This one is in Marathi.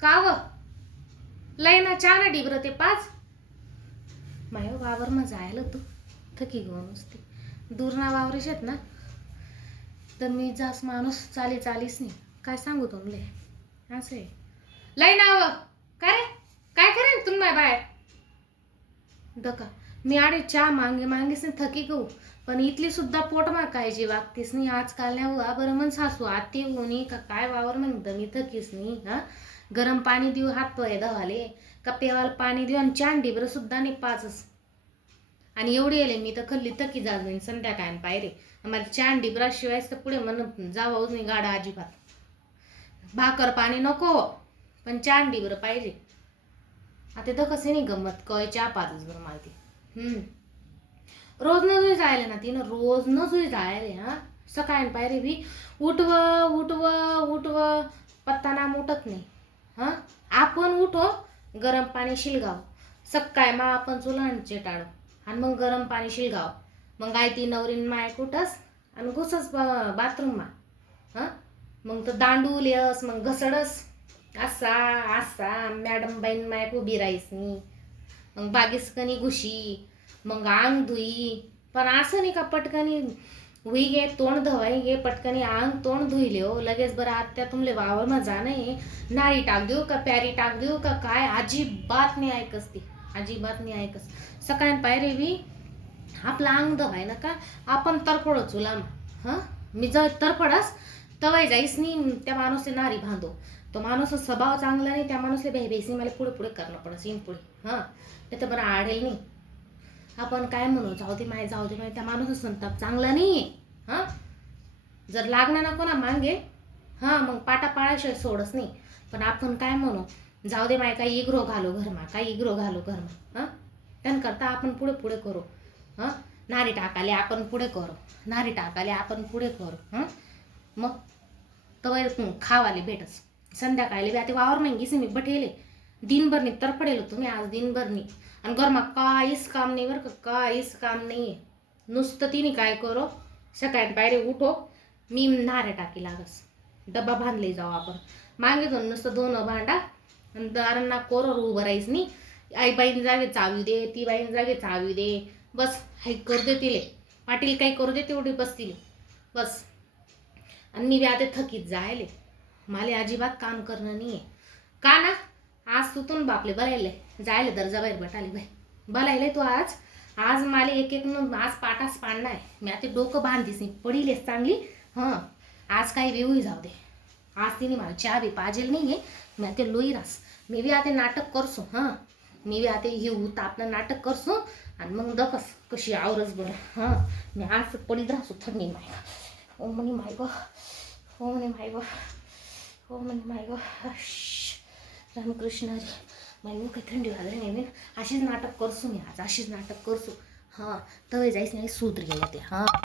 काव लयना चहा ना डिबर ते पाच माय वावर मग जायला तू थकी गो नुसती दूरना वावर शेत ना तर मी जास्त माणूस चालीस नाही काय सांगू तुमले असे लय नाव काय रे काय करेन तुम्ही बाहेर दका मी आडे चहा मागेस थकी गो पण इथली सुद्धा पोट मा कायची वागतीस नाही आजकाल नाही हुआ बरं मन सासू आती होणी का काय वावर मग मी थकीस नाही हा गरम पाणी देऊ हात पाय धवाले का पेवाला पाणी देऊ आणि चांडी बरं सुद्धा नाही पाचच आणि एवढी आले मी तर खल्ली थकी जाईन संध्याकाळ पायरे मला चांडी ब्रा शिवाय तर पुढे म्हण जावाच नाही गाडा अजिबात भाकर पाणी नको पण चांडी बरं पाहिजे आता तर कसे नाही गमत कय चहा पाचच बरं माहिती रोज न जुई जायला ना तिनं रोज न जुई जायला हा सकाळी पायरे भी उठव पत्ता नाम उठत नाही हा आपण उठो गरम पाणी शिलगाव सकाळी मा आपण चुलान चेटाळो आणि मग गरम पाणी शिलगाव मग आई ती नवरीन माय कुठस आणि घुसस बाथरूम मा हा मग तर दांडू लियस मग घसडस असा असा मॅडम बाईन माय उभी राहीस मी मग बागेस कनी घुशी मग अंग धुई पण असं नाही का पटकनी हुई गे तोंड धवाई गे पटकनी अंग तोंड धुईले हो लगेच बरं आत्या तुमले वावर मा जाणं आहे नारी टाक देऊ का प्यारी टाक देऊ का काय अजिबात नाही ऐकस ती अजिबात नाही ऐकस सकाळी पायरे बी आपलं अंग धवाय ना का आपण तरफडो चुला हां मी जर तरफडास तवाय जाईस नाही त्या माणूसने नारी बांधो तो माणूस स्वभाव चांगला नाही त्या माणूसले भेसी मला पुढे करणं पडस इन पुढे हां नाही तर बरं आढेल नाही आपण काय म्हणू जाऊ दे माय त्या माणूस संताप चांगला नाही आहे हां जर लागणार नको ना मांगे हां मग पाटा पाळाशिवाय सोडच नाही पण आपण काय म्हणू जाऊ दे माय काही इग्रो घालो घरमा हां त्यानकरता आपण पुढे करू हां नारी टाकाले आपण पुढे करू हां मग तवय खावाले भेटस संध्याकाळी बी आता वावर मागीस मी बटेले दिनभरनी तर पडेल तुम्ही आज दिनभरनी आणि घरमा काहीच काम नाही बरं का काहीच काम नाही नुसतं तिने काय करो सकाळी पायरे उठो मी नारे टाकी लागस डब्बा बांधले जाऊ आपण मागे जाऊन नुसतं दोन भांडा आणि दारांना कोरवर उभं राहीस नाही आई बाईन जागे चावी दे ती बाईन जागे चावी दे बस हाई करू दे तिले पाटील काही करू दे तेवढी बसतील बस आणि मी बी आता थकीत जायले मला अजिबात काम करणं नाही आहे का ना आज तुतून बापले बलायले जायले दर्जाबाहेर बटाले बाई बलायले तू आज मला एक आज पाटास पाडणार आहे मी आता डोकं बांधतीस नाही पडिलेस चांगली हां आज काही वेऊही जाऊ दे आज तिने मला चहा बी पाजेल नाही आहे मी आता लोई रास मी बी आता नाटक करसो हां मी बी आता येऊ तापलं नाटक करसो आणि मग दकस कशी आवरस बरं हां मी आज पडीत राहसो थंडी माय ओ म्हणे माय गो हो म्हणे माय गो रामकृष्ण रे माय काही थंडी वाजली नाही मी अशीच नाटक करसो मी आज अशीच नाटक करसो हां तवे जायच नाही सूत्र गेला ते हां